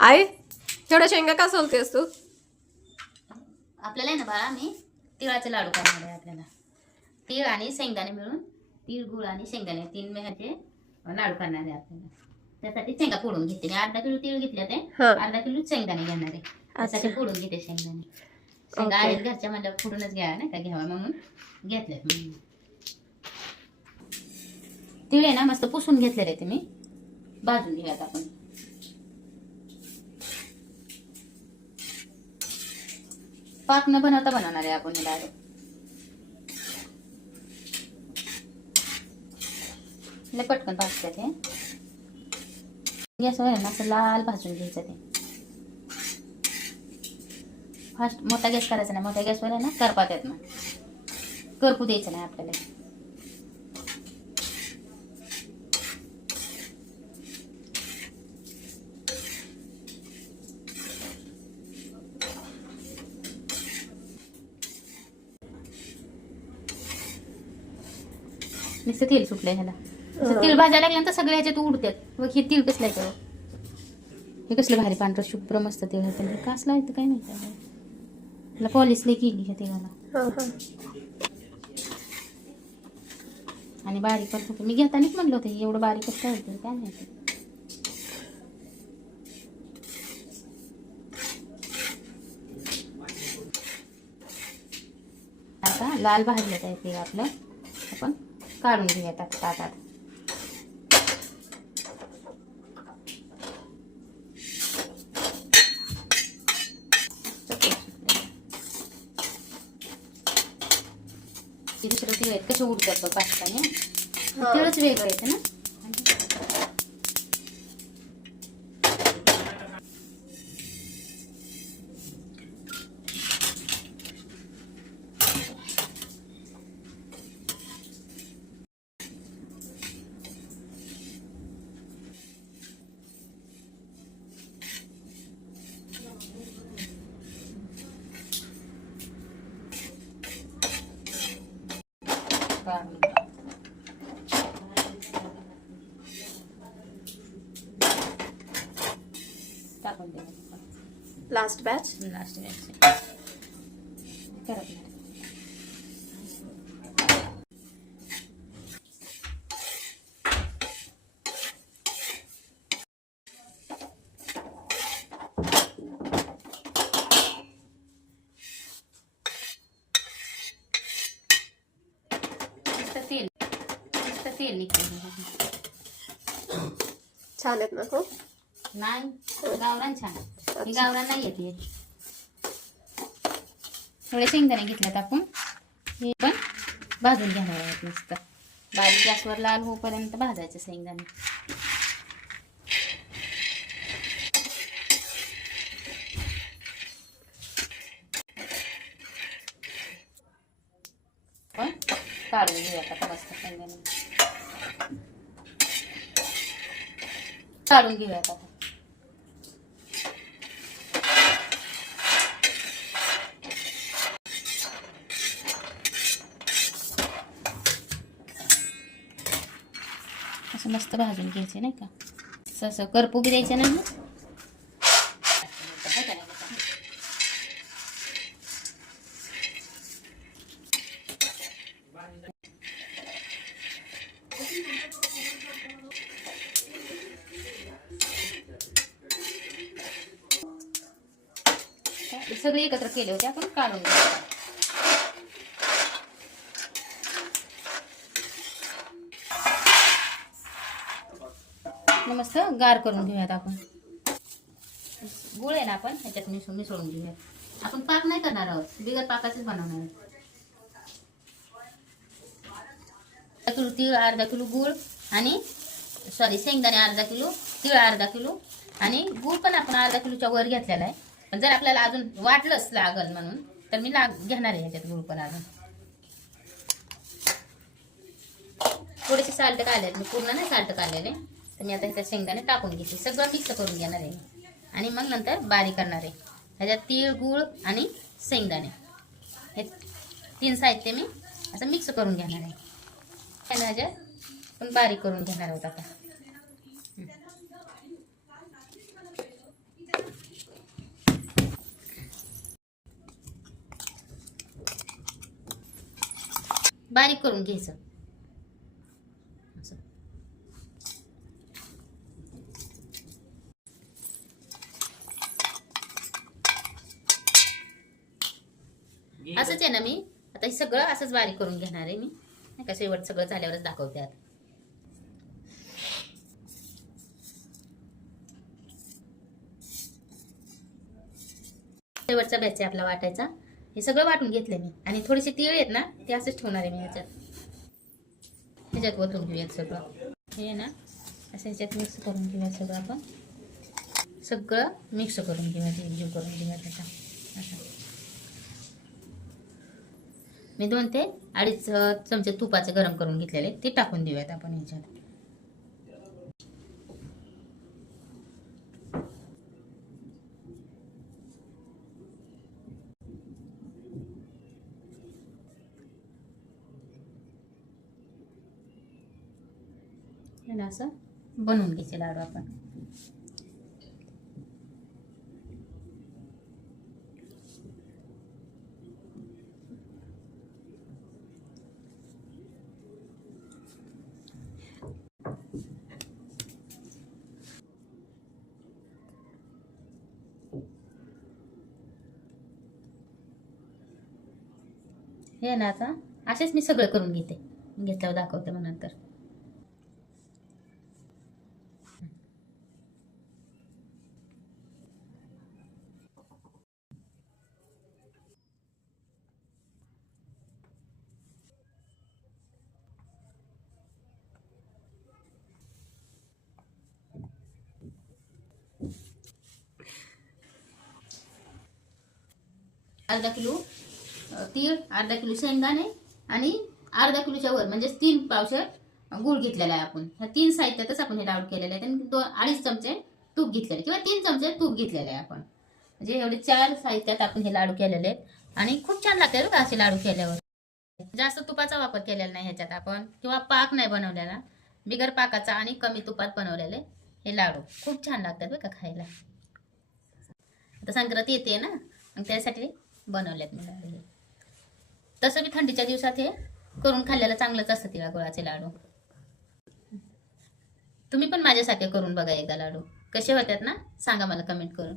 आई एवढ्या शेंगा का सोलतेस तू? आपल्याला आहे ना बाळा, मी तिळाचे लाडू करणार आहे. आपल्याला तीळ आणि शेंगदाणे मिळून, तीळ गुळ आणि शेंगदाणे 3 मेह्याचे लाडू करणार आहे आपल्याला. त्यासाठी शेंगा फोडून घेते मी. अर्धा किलो तीळ घेतले ते, अर्धा किलो शेंगदाणे घेणार आहे. त्यासाठी फोडून घेते शेंगदाणे. शेंगा आहेत घरच्या म्हणलं फोडूनच घ्या नाही का, घ्यावा म्हणून घेतले. तीळ आहे ना मस्त पुसून घेतलेले ते मी. भाजून घेऊयात आपण. पाक न बनवता बनवणार आहे आपण डायरेक्ट. पटकन भाजते ते. गॅसवर आहे ना असं लाल भाजून घ्यायचं ते. फास्ट मोठा गॅस करायचा नाही. मोठ्या गॅसवर आहे ना करपात येत ना, करपू द्यायचं नाही आपल्याला. नुसतं तेल सुटलंय ह्याला. तेल भाजायला लागल्यानंतर सगळे ह्याच्यात उडतात. मग हे तेल कसलं आहे, हे कसलं भारी पांढरं शुभ्र मस्त तेल आहे. कसलं आहे काय नाही, पॉलिश लई केली ह्या तेलाला. आणि बारीक पण होतं. मी घेतानाच म्हणलं होतं एवढं बारीक कसं होतं काय माहिती. आता लाल भाजलं आहे तेल आपलं. आपण काढून घेऊयात ताटात. दुसरं तीळ आहेत कसं उडतात बघ पाचताने. तिळच वेगळं येतं ना. टाकून दे. लास्ट बॅच करत तेल निघते. छान आहेत ना? हो नाही गावरान छान. ही गावरान नाही येते. थोडे शेंगदाणे घेतलेत आपण. हे पण भाजून घेणार आहेत मस्त. बारीक गॅसवर लाल होईपर्यंत भाजायचे शेंगदाणे. पण काढून घेऊयात आता मस्त शेंगदाणे. काढून घेऊयात आता. असं मस्त भाजून घ्यायचे नाही का. असं करपू बी द्यायचं नाही. सगळे एकत्र केले होते आपण. काढून घेऊ. मस्त गार करून घेऊयात आपण. गुळ आहे ना आपण ह्याच्यात मिसळून घेऊयात. आपण पाक नाही करणार आहोत, बिगर पाकाचेच बनवणार आहे. किलो तीळ, अर्धा किलो गुळ आणि शेंगदाणे अर्धा किलो, तीळ अर्धा किलो आणि गुळ पण आपण अर्धा किलोच्या वर घेतलेला आहे. पण जर आपल्याला अजून वाटलंच लागल म्हणून तर मी घेणार आहे ह्याच्यात गुळ पण अजून. थोडेसे साल्ट काढले, मी पूर्ण नाही साल्ट काढलेले. तर मी आता ह्याच्यात शेंगदाणे टाकून घेते. सगळं मिक्स करून घेणार आहे आणि मग नंतर बारीक करणार आहे. ह्याच्यात तीळ, गुळ आणि शेंगदाणे हे 3 साहित्य मी असं मिक्स करून घेणार आहे. ह्याच्यात पण बारीक करून घेणार आहोत आता. बारीक करून घ्यायचं असं. असंच आहे ना, मी आता हे सगळं असंच बारीक करून घेणार आहे मी, नाही का. शेवट सगळं झाल्यावरच दाखवते आता. शेवटचा बॅच आहे आपला वाटायचा. हे सगळं वाटून घेतलं मी, आणि थोडेसे तीळ आहेत ना ते असंच ठेवणार आहे मी ह्याच्यात ओतून घेऊयात सगळं. हे ना असं ह्याच्यात मिक्स करून घेऊयात सगळं. आपण सगळं मिक्स करून घेऊयात, एकजीव करून घेऊयात त्याचा असं. मी 2 ते 2.5 चमचे तुपाचे गरम करून घेतलेले ते टाकून देऊयात आपण ह्याच्यात. असं बनवून घ्यायचे लाडू आपण. हे ना आता असेच मी सगळं करून घेतल्यावर दाखवते मग नंतर. अर्धा किलो तीळ, अर्धा किलो शेंगदाणे आणि अर्धा किलोच्या वर म्हणजे 3 पावशेर गूळ घेतलेला आहे आपण. ह्या 3 साहित्यातच आपण हे लाडू केलेले आहेत. आणि 2-2.5 चमचे तूप घेतलेले किंवा 3 चमचे तूप घेतलेले आहे आपण. म्हणजे एवढे 4 साहित्यात आपण हे लाडू केलेले आहेत. आणि खूप छान लागतात बघा असे लाडू केल्यावर. जास्त तुपाचा वापर केलेला नाही ह्याच्यात आपण, किंवा पाक नाही बनवलेला, बिगर पाकाचा आणि कमी तुपात बनवलेले हे लाडू खूप छान लागतात बघा खायला. आता संक्रांत येते ना, मग त्यासाठी बनवलेत मी लाडू हे. तसं मी थंडीच्या दिवसात हे करून खाल्ल्याला चांगलंच असतं तिळा गुळाचे लाडू. तुम्ही पण माझ्यासाठी करून बघा एकदा लाडू. कसे होतात ना सांगा मला कमेंट करून.